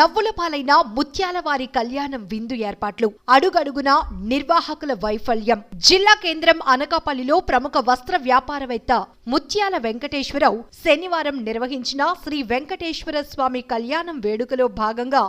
నవ్వులపాలైన ముత్యాలవారి కళ్యాణం విందు ఏర్పాట్లు, అడుగడుగునా నిర్వాహకుల వైఫల్యం. జిల్లా కేంద్రం అనకాపల్లిలో ప్రముఖ వస్త్ర వ్యాపారవేత్త ముత్యాల వెంకటేశ్వరరావు శనివారం నిర్వహించిన శ్రీ వెంకటేశ్వర స్వామి కళ్యాణం వేడుకలో భాగంగా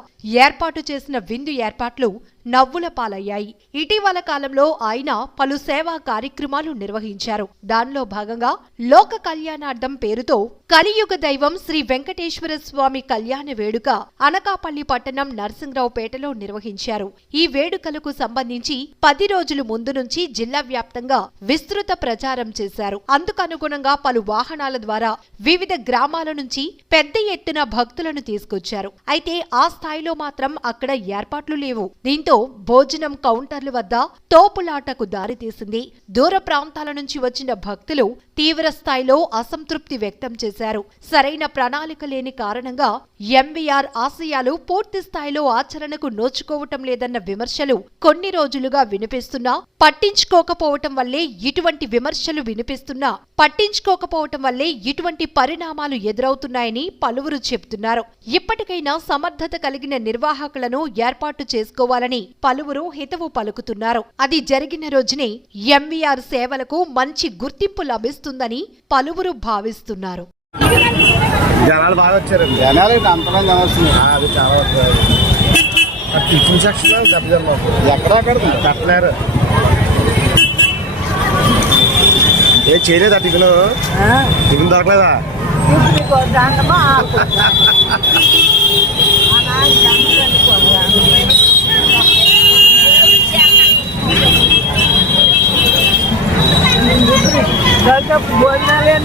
ఏర్పాటు చేసిన విందు ఏర్పాట్లు నవ్వులపాలయ్యాయి. ఇటీవల కాలంలో ఆయన పలు సేవా కార్యక్రమాలు నిర్వహించారు. దానిలో భాగంగా లోక కళ్యాణార్థం పేరుతో కలియుగ దైవం శ్రీ వెంకటేశ్వర స్వామి కళ్యాణ వేడుక అనకాపల్లి పట్టణం నరసింగరావుపేటలో నిర్వహించారు. ఈ వేడుకలకు సంబంధించి 10 రోజుల ముందు నుంచి జిల్లా వ్యాప్తంగా విస్తృత ప్రచారం చేశారు. అందుకనుగుణంగా పలు వాహనాల ద్వారా వివిధ గ్రామాల నుంచి పెద్ద ఎత్తున భక్తులను తీసుకొచ్చారు. అయితే ఆ స్థాయిలో మాత్రం అక్కడ ఏర్పాట్లు లేవు. దీంతో భోజనం కౌంటర్ల వద్ద తోపులాటకు దారితీసింది. దూర ప్రాంతాల నుంచి వచ్చిన భక్తులు తీవ్ర స్థాయిలో అసంతృప్తి వ్యక్తం చేశారు. సరైన ప్రణాళిక లేని కారణంగా ఎంవీఆర్ ఆశయాలు పూర్తి స్థాయిలో ఆచరణకు నోచుకోవటం లేదన్న విమర్శలు కొన్ని రోజులుగా వినిపిస్తున్నా పట్టించుకోకపోవటం వల్లే ఇటువంటి పరిణామాలు ఎదురవుతున్నాయని పలువురు చెబుతున్నారు. ఇప్పటికైనా సమర్థత కలిగిన నిర్వాహకులను ఏర్పాటు చేసుకోవాలని పలువురు హితవు పలుకుతున్నారు. అది జరిగిన రోజునే ఎంవీఆర్ సేవలకు మంచి గుర్తింపు లభిస్తుందని పలువురు భావిస్తున్నారు. జనాలు బాగా వచ్చారు. జనాలు అంతమంది జనాలు వస్తున్నారు. అది చాలా వచ్చారు. టిఫిన్ సెక్షన్ ఎక్కడెక్కడ పెట్టలేరు. ఏం చేయలేదా టిఫిన్ దొరకలేదా? భోజనాలే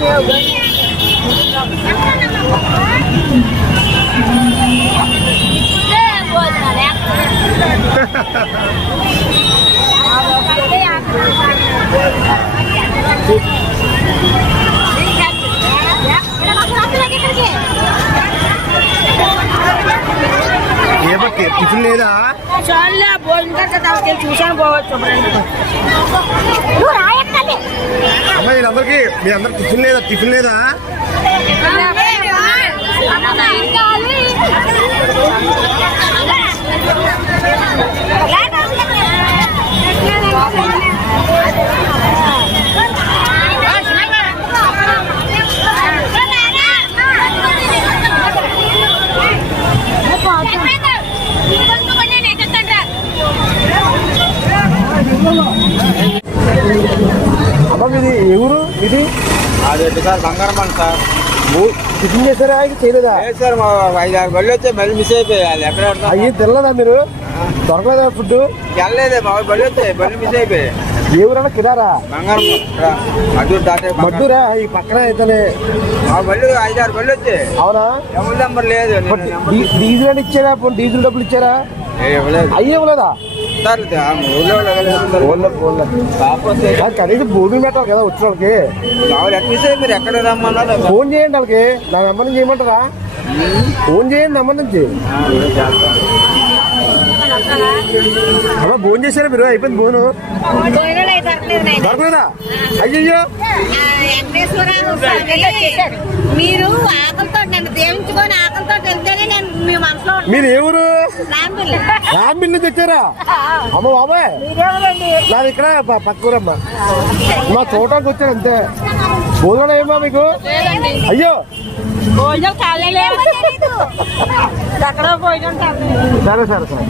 టిఫిన్ లేదా? చూసాను పోవచ్చు. అమ్మా వీళ్ళందరికీ మీ అందరికి టిఫిన్ లేదా? అబ్బా ఇది ఎవరు? ఇది అదే సార్ బంగారం సార్. టిఫిన్ చేశారా? చేయలేదా? సార్ 5-6 బళ్ళు వచ్చాయి, మళ్ళీ మిస్ అయిపోయాయి. ఎక్కడ అయ్యి తినలేదా మీరు? దొరకలేదా ఫుడ్? వెళ్ళలేదే, మా బళ్ళు వచ్చాయి, బళ్ళు మిస్ అయిపోయాయి. ఎవరన్నా తినారా? బంగారం మద్దూరా? ఈ పక్కన అయితే మా బళ్ళు 5-6 బళ్ళు వచ్చాయి. అవునా? ఎవరి నెంబర్ లేదు. డీజిల్ అని ఇచ్చారా? డీజిల్ డబ్బులు ఇచ్చారా? అయ్యి ఇవ్వలేదా? కనీసం భూమి పెట్టాలి కదా వచ్చిన వాళ్ళకి. మీరు ఎక్కడ రమ్మన్నారు? ఫోన్ చేయండి వాళ్ళకి. నా నెంబర్ నుంచి చేయమంటారా? ఫోన్ చేయండి నెంబర్ నుంచి. అమ్మా భోజనం చేశారా మీరు? అయిపోయింది భోజనం. దొరకలేదా? అయ్యయ్యో మీరు ఆకలితో నన్ను దేవించుకొని ఆకలితో వెళ్తేనే నేను మీ మనసులో. మీరు ఎవరు? రాంబిల్ నుంచి వచ్చారా? అమ్మ బాబాయ్ నాది ఇక్కడ పక్కూరమ్మ. మా చూడటానికి వచ్చాను అంతే. భోజనం ఏమా మీకు? అయ్యో భోజనం కాలేదు. సరే సరే సరే.